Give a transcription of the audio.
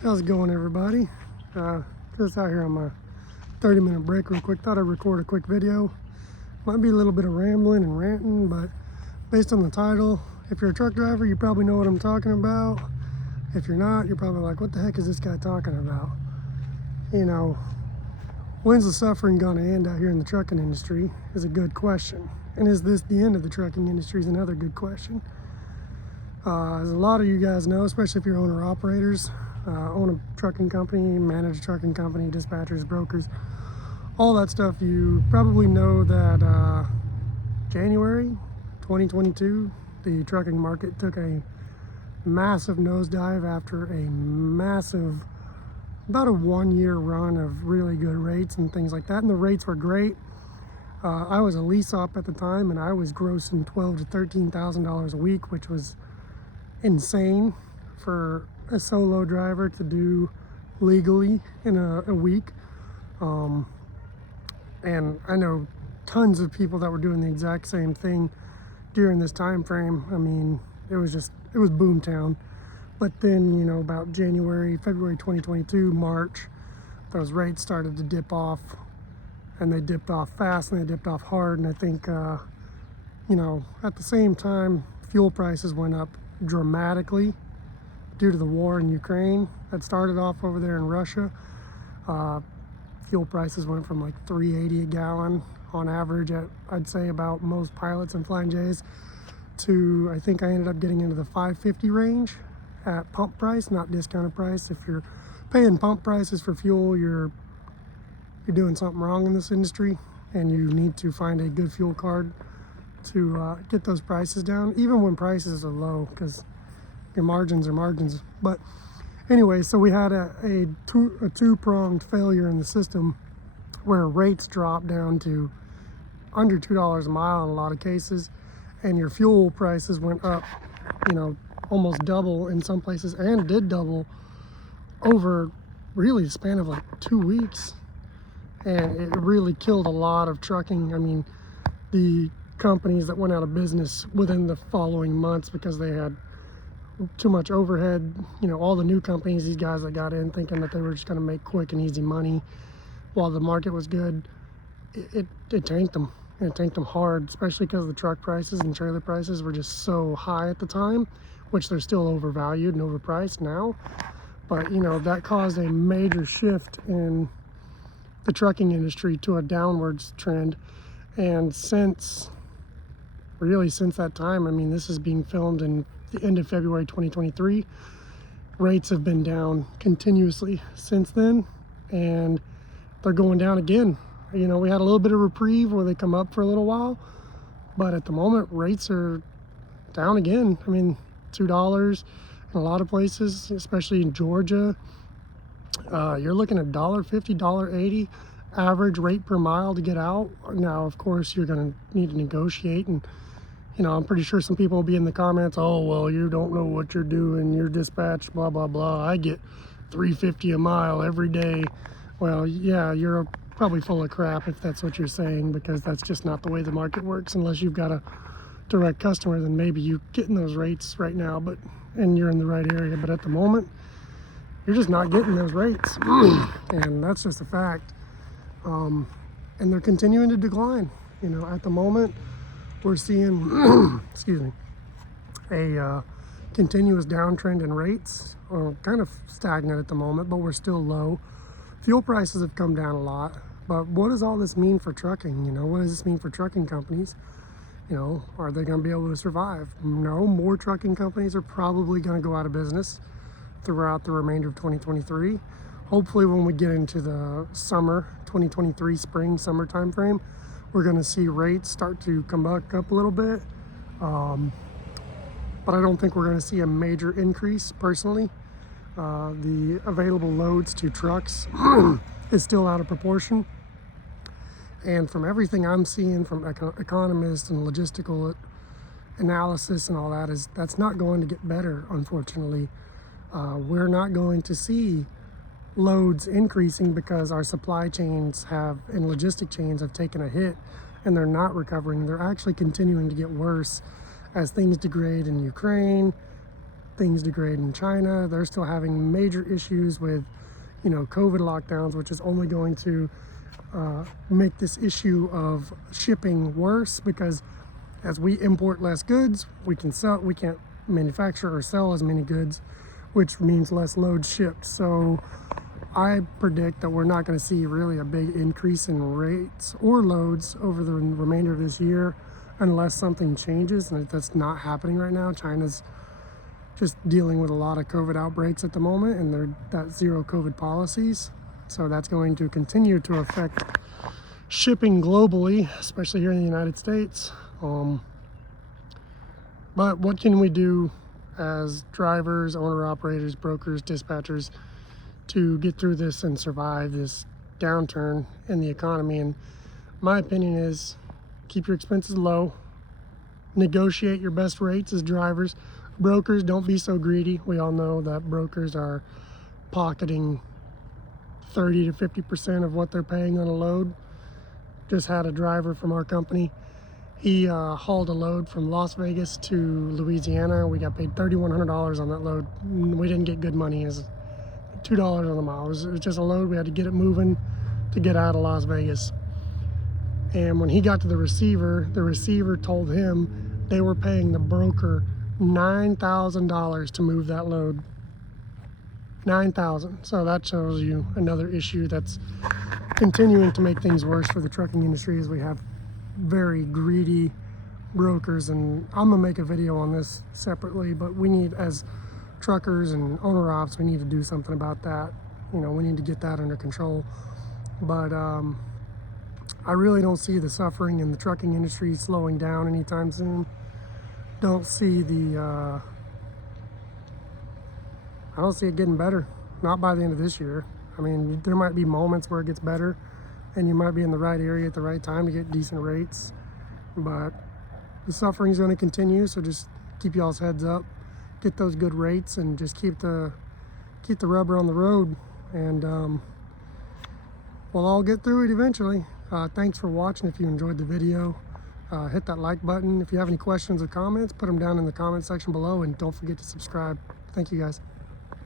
How's it going, everybody? Just out here on my 30-minute break real quick. Thought I'd record a quick video. Might be a little bit of rambling and ranting, but based on the title, if you're a truck driver, you probably know what I'm talking about. If you're not, you're probably like, what the heck is this guy talking about? You know, when's the suffering gonna end out here in the trucking industry is a good question. And is this the end of the trucking industry is another good question. As a lot of you guys know, especially if you're owner-operators, own a trucking company, manage a trucking company, dispatchers, brokers, all that stuff, you probably know that January 2022, the trucking market took a massive nosedive after a massive, about a 1-year run of really good rates and things like that. And the rates were great. I was a lease op at the time, and I was grossing $12,000 to $13,000 a week, which was insane for a solo driver to do legally in a week. And I know tons of people that were doing the exact same thing during this time frame. I mean, it was boomtown. But then, you know, about February 2022, March, those rates started to dip off, and they dipped off fast and they dipped off hard. And I think, you know, at the same time, fuel prices went up dramatically due to the war in Ukraine that started off over there in Russia. Fuel prices went from like $3.80 a gallon on average at, I'd say, about most pilots and Flying J's, to I think I ended up getting into the $5.50 range at pump price, not discounted price. If you're paying pump prices for fuel, you're doing something wrong in this industry, and you need to find a good fuel card to get those prices down, even when prices are low, because your margins are margins. But anyway, so we had a two-pronged failure in the system where rates dropped down to under $2 a mile in a lot of cases, and your fuel prices went up, you know, almost double in some places, and did double over really the span of like 2 weeks. And it really killed a lot of trucking. I mean, the companies that went out of business within the following months because they had too much overhead, you know, all the new companies, these guys that got in thinking that they were just going to make quick and easy money while the market was good, it tanked them. And it tanked them hard, especially because the truck prices and trailer prices were just so high at the time, which they're still overvalued and overpriced now. But, you know, that caused a major shift in the trucking industry to a downwards trend. And since that time, I mean, this is being filmed in the end of February 2023, rates have been down continuously since then, and they're going down again. You know, we had a little bit of reprieve where they come up for a little while, but at the moment rates are down again. I mean, $2 in a lot of places, especially in Georgia. You're looking at $1.50, $1.80 average rate per mile to get out. Now, of course, you're going to need to negotiate, and you know, I'm pretty sure some people will be in the comments, oh, well, you don't know what you're doing, you're dispatched, blah, blah, blah. I get $3.50 a mile every day. Well, yeah, you're probably full of crap if that's what you're saying, because that's just not the way the market works. Unless you've got a direct customer, then maybe you're getting those rates right now, and you're in the right area. But at the moment, you're just not getting those rates. And that's just a fact. And they're continuing to decline. You know, at the moment, we're seeing, excuse me, a continuous downtrend in rates, or kind of stagnant at the moment, but we're still low. Fuel prices have come down a lot, but what does all this mean for trucking? You know, what does this mean for trucking companies? You know, are they going to be able to survive? No, more trucking companies are probably going to go out of business throughout the remainder of 2023. Hopefully when we get into the summer 2023 summer time frame, we're going to see rates start to come back up a little bit, but I don't think we're going to see a major increase personally. The available loads to trucks is still out of proportion, and from everything I'm seeing from economists and logistical analysis and all that, that's not going to get better, unfortunately. We're not going to see loads increasing because our supply chains and logistic chains have taken a hit, and they're not recovering. They're actually continuing to get worse as things degrade in Ukraine, things degrade in China. They're still having major issues with, you know, COVID lockdowns, which is only going to make this issue of shipping worse, because as we import less goods, we can't manufacture or sell as many goods, which means less loads shipped. So I predict that we're not going to see really a big increase in rates or loads over the remainder of this year unless something changes, and that's not happening right now. China's just dealing with a lot of COVID outbreaks at the moment, and they're that zero COVID policies. So that's going to continue to affect shipping globally, especially here in the United States. But what can we do as drivers, owner-operators, brokers, dispatchers to get through this and survive this downturn in the economy? And my opinion is keep your expenses low, negotiate your best rates as drivers. Brokers, don't be so greedy. We all know that brokers are pocketing 30 to 50% of what they're paying on a load. Just had a driver from our company. He hauled a load from Las Vegas to Louisiana. We got paid $3,100 on that load. We didn't get good money. It was $2 on the mile. It was just a load. We had to get it moving to get out of Las Vegas. And when he got to the receiver told him they were paying the broker $9,000 to move that load. $9,000. So that shows you another issue that's continuing to make things worse for the trucking industry, as we have very greedy brokers. And I'm gonna make a video on this separately, but we need, as truckers and owner ops, we need to do something about that. You know, we need to get that under control. But I really don't see the suffering in the trucking industry slowing down anytime soon. Don't see I don't see it getting better. Not by the end of this year. I mean, there might be moments where it gets better and you might be in the right area at the right time to get decent rates, but the suffering is going to continue. So just keep y'all's heads up, get those good rates, and just keep the rubber on the road, and we'll all get through it eventually. Thanks for watching. If you enjoyed the video, hit that like button. If you have any questions or comments, put them down in the comment section below, and don't forget to subscribe. Thank you guys.